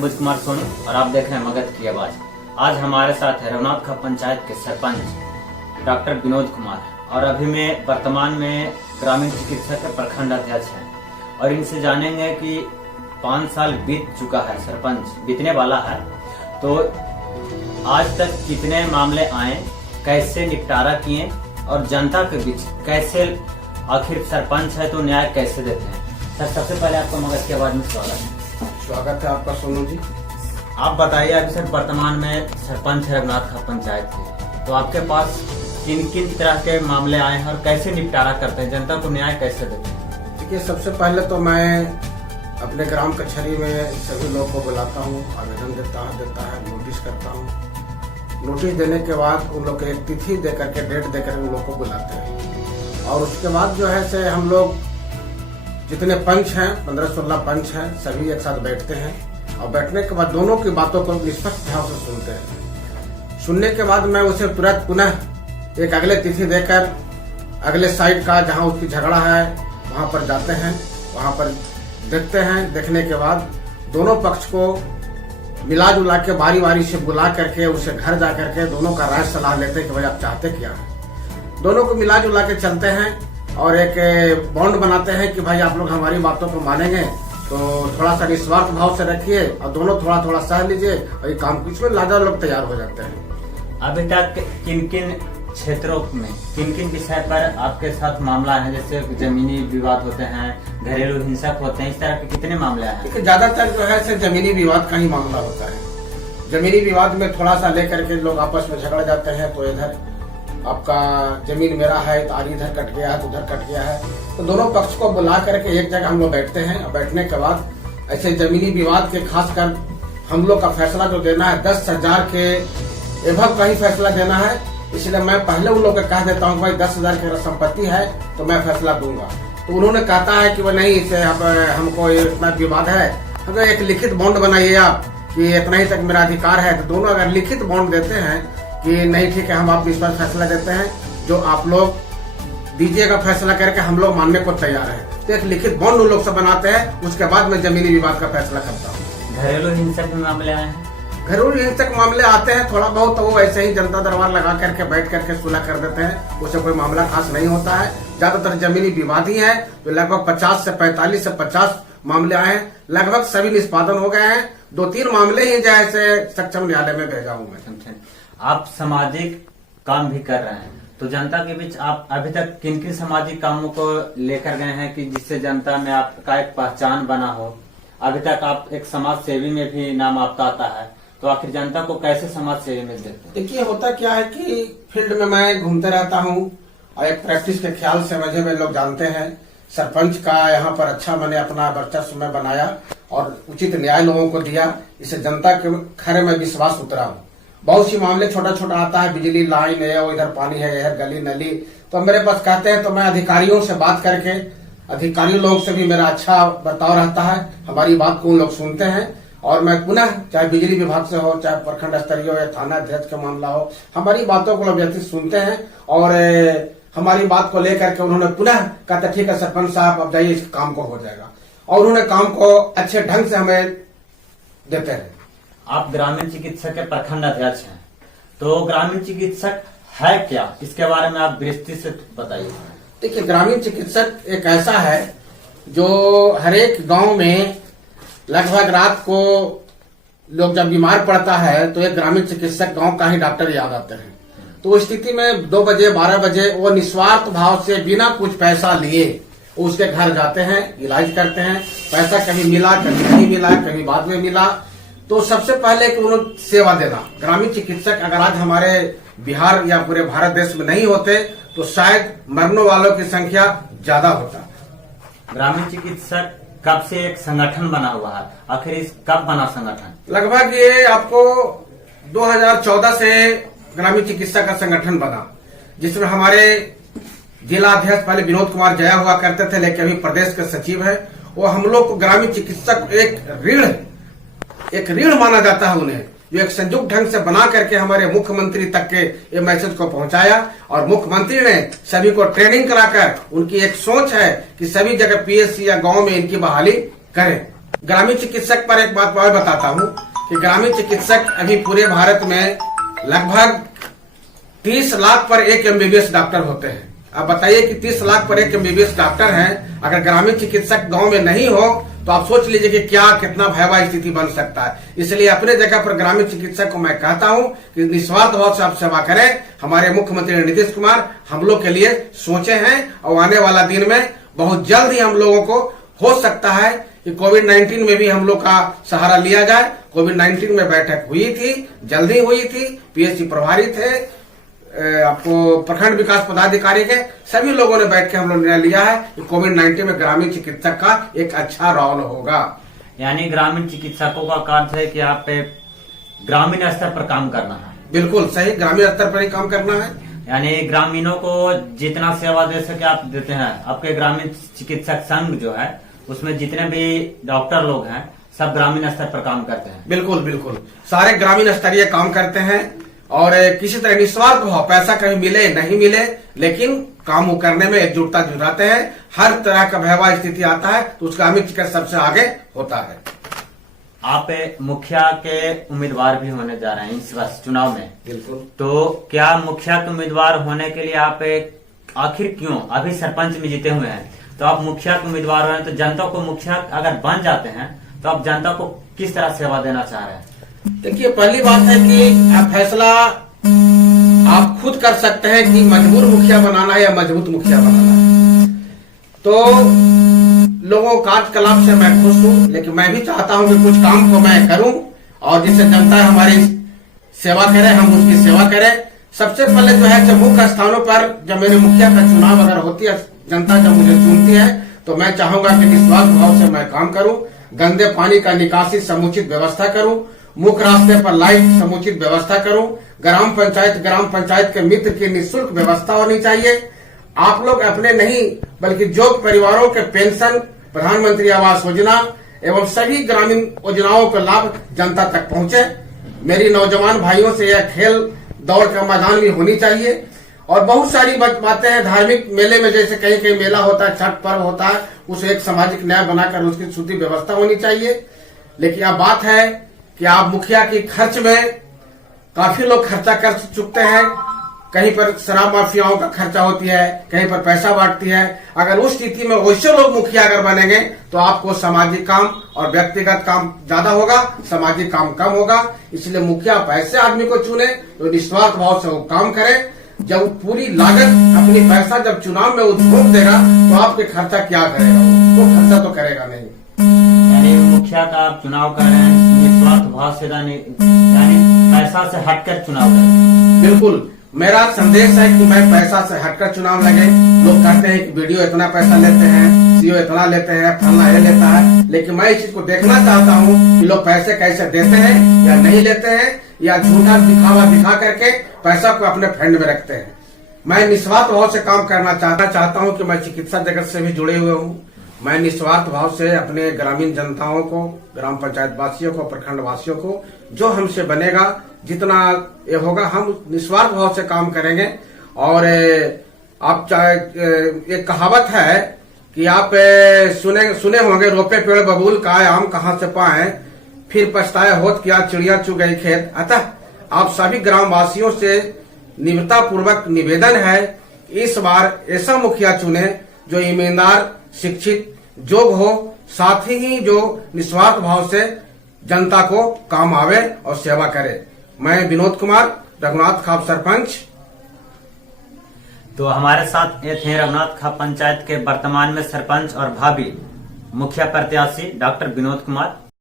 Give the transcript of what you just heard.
बुज कुमार सोनू और आप देख रहे हैं मगध की आवाज। आज हमारे साथ है रघुनाथ खा पंचायत के सरपंच डॉक्टर विनोद कुमार और अभी मैं वर्तमान में ग्रामीण चिकित्सक के प्रखंड अध्यक्ष हैं और इनसे जानेंगे कि 5 साल बीत चुका है, सरपंच बीतने वाला है, तो आज तक कितने मामले आए, कैसे निपटारा किए और जनता के बीच कैसे, आखिर सरपंच है तो न्याय कैसे देते हैं। सर, सबसे पहले आपको मगध की आवाज में स्वागत है आपका सोनू जी। आप बताइए, अभी सर वर्तमान में सरपंच है रघुनाथ खा पंचायत के, तो आपके पास किन किन तरह के मामले आए हैं और कैसे निपटारा करते हैं, जनता को न्याय कैसे देते हैं। देखिए, सबसे पहले तो मैं अपने ग्राम कचहरी में सभी लोगों को बुलाता हूँ, आवेदन देता है, नोटिस करता हूँ। नोटिस देने के बाद उन लोग को एक तिथि दे करके, डेट दे करके उन लोग को बुलाते हैं और उसके बाद जो है से हम लोग जितने पंच हैं, 15-16 पंच हैं, सभी एक साथ बैठते हैं और बैठने के बाद दोनों की बातों को निष्पक्ष भाव से सुनते हैं। सुनने के बाद मैं उसे तुरंत पुनः एक अगले तिथि देकर अगले साइड का जहां उसकी झगड़ा है वहां पर जाते हैं, वहां पर देखते हैं। देखने के बाद दोनों पक्ष को मिला जुला के बारी बारी से बुला करके उसे घर जा करके दोनों का राय सलाह लेते हैं कि भाई आप चाहते क्या है। दोनों को मिला जुला के चलते हैं और एक बॉन्ड बनाते हैं कि भाई आप लोग हमारी बातों को मानेंगे तो थोड़ा सा निस्वार्थ भाव से रखिए और दोनों थोड़ा थोड़ा सह लीजिए और ये काम इसमें लाजा लोग तैयार हो जाते हैं। अभी तक किन किन क्षेत्रों में, किन किन विषय पर आपके साथ मामला है, जैसे जमीनी विवाद होते हैं, घरेलू हिंसक होते हैं, इस तरह के कितने मामले हैं? ज्यादातर जो है सिर्फ जमीनी विवाद का ही मामला होता है। जमीनी विवाद में थोड़ा सा लेकर के लोग आपस में झगड़ जाते हैं, तो इधर आपका जमीन मेरा है तो आज इधर कट गया है तो उधर कट गया है, तो दोनों पक्ष को बुला करके एक जगह हम लोग बैठते हैं और बैठने के बाद ऐसे जमीनी विवाद के खासकर हम लोग का फैसला जो देना है 10,000 के एभव का ही फैसला देना है। इसलिए मैं पहले उन लोग को कह देता हूँ भाई 10,000 की संपत्ति है तो मैं फैसला दूंगा। तो उन्होंने कहता है कि वो नहीं, इसे अब हमको इतना विवाद है, तो एक लिखित बॉन्ड बनाइए आप कि इतना ही तक मेरा अधिकार है। तो दोनों अगर लिखित बॉन्ड देते हैं कि नहीं ठीक है, हम आप इस पर फैसला देते हैं, जो आप लोग दीजिएगा फैसला करके हम लोग मानने को तैयार हैं, तो एक लिखित बॉन्ड उन लोग से बनाते हैं। उसके बाद मैं जमीनी विवाद का फैसला करता हूँ। घरेलू हिंसक मामले आए हैं? घरेलू हिंसक मामले आते हैं थोड़ा बहुत, तो वो ऐसे ही जनता दरबार लगा करके बैठ करके सुलह कर देते हैं, उससे कोई मामला खास नहीं होता है। ज्यादातर जमीनी विवाद ही है, तो लगभग 45 से 50 मामले आए हैं, लगभग सभी निष्पादन हो गए हैं। 2-3 मामले ही जैसे सक्षम न्यायालय में भेजा हूँ मैं। आप सामाजिक काम भी कर रहे हैं, तो जनता के बीच आप अभी तक किन किन सामाजिक कामों को लेकर गए हैं कि जिससे जनता में आपका एक पहचान बना हो? अभी तक आप एक समाज सेवी में भी नाम आपका आता है, तो आखिर जनता को कैसे समाज सेवी में देते हैं? देखिए, होता क्या है कि फील्ड में मैं घूमते रहता हूँ और एक प्रैक्टिस के ख्याल से मुझे में लोग जानते हैं। सरपंच का यहाँ पर अच्छा मैंने अपना वर्चस्व में बनाया और उचित न्याय लोगों को दिया, इससे जनता के खरे में विश्वास उतरा हूँ। बहुत सी मामले छोटा छोटा आता है, बिजली लाइन है और इधर पानी है, इधर गली नली, तो मेरे पास कहते हैं तो मैं अधिकारियों से बात करके, अधिकारी लोगों से भी मेरा अच्छा बर्ताव रहता है, हमारी बात को उन लोग सुनते हैं और मैं पुनः चाहे बिजली विभाग से हो, चाहे प्रखंड स्तरीय हो या थाना अध्यक्ष का मामला हो, हमारी बातों को व्यवस्थित सुनते हैं और हमारी बात को लेकर के उन्होंने पुनः कहते ठीक है सरपंच साहब अब जाइए, इस काम को हो जाएगा, और उन्होंने काम को अच्छे ढंग से हमें देते हैं। आप ग्रामीण चिकित्सक के प्रखंड अध्यक्ष हैं, तो ग्रामीण चिकित्सक है क्या, इसके बारे में आप विस्तृत से बताइए। देखिए, ग्रामीण चिकित्सक एक ऐसा है जो हर एक गांव में लगभग रात को लोग जब बीमार पड़ता है तो एक ग्रामीण चिकित्सक गांव का ही डॉक्टर याद आते हैं। तो उस स्थिति में 2 बजे 12 बजे वो निस्वार्थ भाव से बिना कुछ पैसा लिए उसके घर जाते हैं, इलाज करते हैं। पैसा कभी मिला, कभी नहीं मिला, कभी बाद में मिला। तो सबसे पहले कि उन्हें सेवा देना। ग्रामीण चिकित्सक अगर आज हमारे बिहार या पूरे भारत देश में नहीं होते तो शायद मरने वालों की संख्या ज्यादा होता। ग्रामीण चिकित्सक कब से एक संगठन बना हुआ है, आखिर इस कब बना संगठन? लगभग ये आपको 2014 से ग्रामीण चिकित्सा का संगठन बना, जिसमें हमारे जिला अध्यक्ष पहले विनोद कुमार जया हुआ करते थे, लेकिन अभी प्रदेश के सचिव है। वो हम लोग को ग्रामीण चिकित्सक एक ऋण माना जाता है उन्हें, जो एक संयुक्त ढंग से बना करके हमारे मुख्यमंत्री तक के ये मैसेज को पहुंचाया और मुख्यमंत्री ने सभी को ट्रेनिंग कराकर, उनकी एक सोच है कि सभी जगह पीएससी या गांव में इनकी बहाली करें। ग्रामीण चिकित्सक पर एक बात और बताता हूँ कि ग्रामीण चिकित्सक अभी पूरे भारत में लगभग 30 लाख पर एक एमबीबीएस डॉक्टर होते हैं। अब बताइए कि 30 लाख पर एक एमबीबीएस डॉक्टर हैं, अगर ग्रामीण चिकित्सक गांव में नहीं हो तो आप सोच लीजिए कि क्या कितना भयावह स्थिति बन सकता है। इसलिए अपने जगह पर ग्रामीण चिकित्सक को मैं कहता हूं कि निस्वार्थ भाव से आप सेवा करें। हमारे मुख्यमंत्री नीतीश कुमार हम लोग के लिए सोचे हैं और आने वाला दिन में बहुत जल्द ही हम लोगों को हो सकता है कि कोविड-19 में भी हम लोग का सहारा लिया जाए। कोविड-19 में बैठक हुई थी, जल्दी हुई थी, पीएचसी प्रभारी थे, आपको प्रखंड विकास पदाधिकारी के सभी लोगों ने बैठ के हम लोग निर्णय लिया है कि कोविड-19 में ग्रामीण चिकित्सक का एक अच्छा रोल होगा। यानी ग्रामीण चिकित्सकों का कार्य है कि आप ग्रामीण स्तर पर काम करना है। बिल्कुल सही, ग्रामीण स्तर पर ही काम करना है। यानी ग्रामीणों को जितना सेवा दे सके आप देते हैं। आपके ग्रामीण चिकित्सक संघ जो है उसमें जितने भी डॉक्टर लोग हैं सब ग्रामीण स्तर पर काम करते हैं। बिल्कुल बिल्कुल, सारे ग्रामीण स्तरीय काम करते हैं और किसी तरह निस्वार्थ भाव, पैसा कहीं मिले नहीं मिले, लेकिन काम करने में एकजुटता जुटाते हैं। हर तरह का भयावह स्थिति आता है तो उसका ग्रामीण चिकित्सक सबसे आगे होता है। आप मुखिया के उम्मीदवार भी होने जा रहे हैं इस वर्ष चुनाव में। बिल्कुल। तो क्या मुखिया के उम्मीदवार होने के लिए आप आखिर क्यों, अभी सरपंच में जीते हुए हैं तो आप मुखिया के उम्मीदवार हो रहे हैं, तो जनता को मुखिया अगर बन जाते हैं तो आप जनता को किस तरह सेवा देना चाह रहे हैं? देखिए, पहली बात है कि आप फैसला आप खुद कर सकते हैं कि मजबूर मुखिया बनाना है या मजबूत मुखिया बनाना है। तो लोगों कार्यकलाप से मैं खुश हूँ, लेकिन मैं भी चाहता हूँ कि कुछ काम को मैं करूँ और जिससे जनता हमारी सेवा करे, हम उसकी सेवा करें। सबसे पहले जो है मुख्य स्थानों पर जब मेरे मुखिया का चुनाव अगर होती है, जनता जब मुझे चुनती है तो मैं चाहूंगा कि निस्वार्थ भाव से मैं काम करूं, गंदे पानी का निकासी समुचित व्यवस्था करूं, मुख्य रास्ते पर लाइट समुचित व्यवस्था करूं, ग्राम पंचायत के मित्र की निःशुल्क व्यवस्था होनी चाहिए। आप लोग अपने नहीं बल्कि जो परिवारों के पेंशन, प्रधानमंत्री आवास योजना एवं सभी ग्रामीण योजनाओं का लाभ जनता तक पहुंचे। मेरी नौजवान भाइयों से यह खेल दौड़ का मैदान भी होनी चाहिए और बहुत सारी बातें हैं। धार्मिक मेले में जैसे कहीं कहीं मेला होता है, छठ पर्व होता है, उसे एक सामाजिक न्याय बनाकर उसकी शुद्धि व्यवस्था होनी चाहिए। लेकिन अब बात है कि आप मुखिया की खर्च में काफी लोग खर्चा कर चुकते हैं। कहीं पर शराब माफियाओं का खर्चा होती है, कहीं पर पैसा बांटती है। अगर उस स्थिति में वैसे लोग मुखिया अगर बनेंगे तो आपको सामाजिक काम और व्यक्तिगत काम ज्यादा होगा, सामाजिक काम कम होगा। इसलिए मुखिया आप ऐसे आदमी को चुने तो निस्वार्थ भाव से वो काम करे। जब पूरी लागत अपनी पैसा जब चुनाव में उद्भोग देगा तो आपके खर्चा क्या करेगा? वो खर्चा तो करेगा नहीं। यानी मुखिया का आप चुनाव कर रहे हैं निस्वार्थ भाव से, यानी पैसा से हटकर चुनाव करें। बिल्कुल, मेरा संदेश है कि मैं पैसा से हटकर चुनाव लगे। लोग कहते हैं कि वीडियो इतना पैसा लेते हैं, सीओ इतना लेते हैं, फलना ये लेता है, लेकिन मैं इस चीज को देखना चाहता हूँ कि लोग पैसे कैसे देते हैं या नहीं लेते हैं, या झूठा दिखावा दिखा करके पैसा को अपने फंड में रखते हैं। मैं निस्वार्थ भाव से काम करना चाहता हूँ कि मैं चिकित्सा जगत से भी जुड़े हुए हूँ। मैं निस्वार्थ भाव से अपने ग्रामीण जनताओं को, ग्राम पंचायत वासियों को, प्रखंड वासियों को, जो हमसे बनेगा, जितना ये होगा, हम निस्वार्थ भाव से काम करेंगे। और आप एक कहावत है कि आप सुने होंगे, रोपे पेड़ बबूल खाए आम कहाँ से पाए, फिर पछताए होत क्या चिड़िया चुग गई खेत। अतः आप सभी ग्राम वासियों से निम्रता पूर्वक निवेदन है, इस बार ऐसा मुखिया चुने जो ईमानदार, शिक्षित, जोग हो, साथ ही जो निस्वार्थ भाव से जनता को काम आवे और सेवा करे। मैं विनोद कुमार, रघुनाथ खाप सरपंच। तो हमारे साथ ये थे रघुनाथ खाप पंचायत के वर्तमान में सरपंच और भावी मुखिया प्रत्याशी डॉक्टर विनोद कुमार।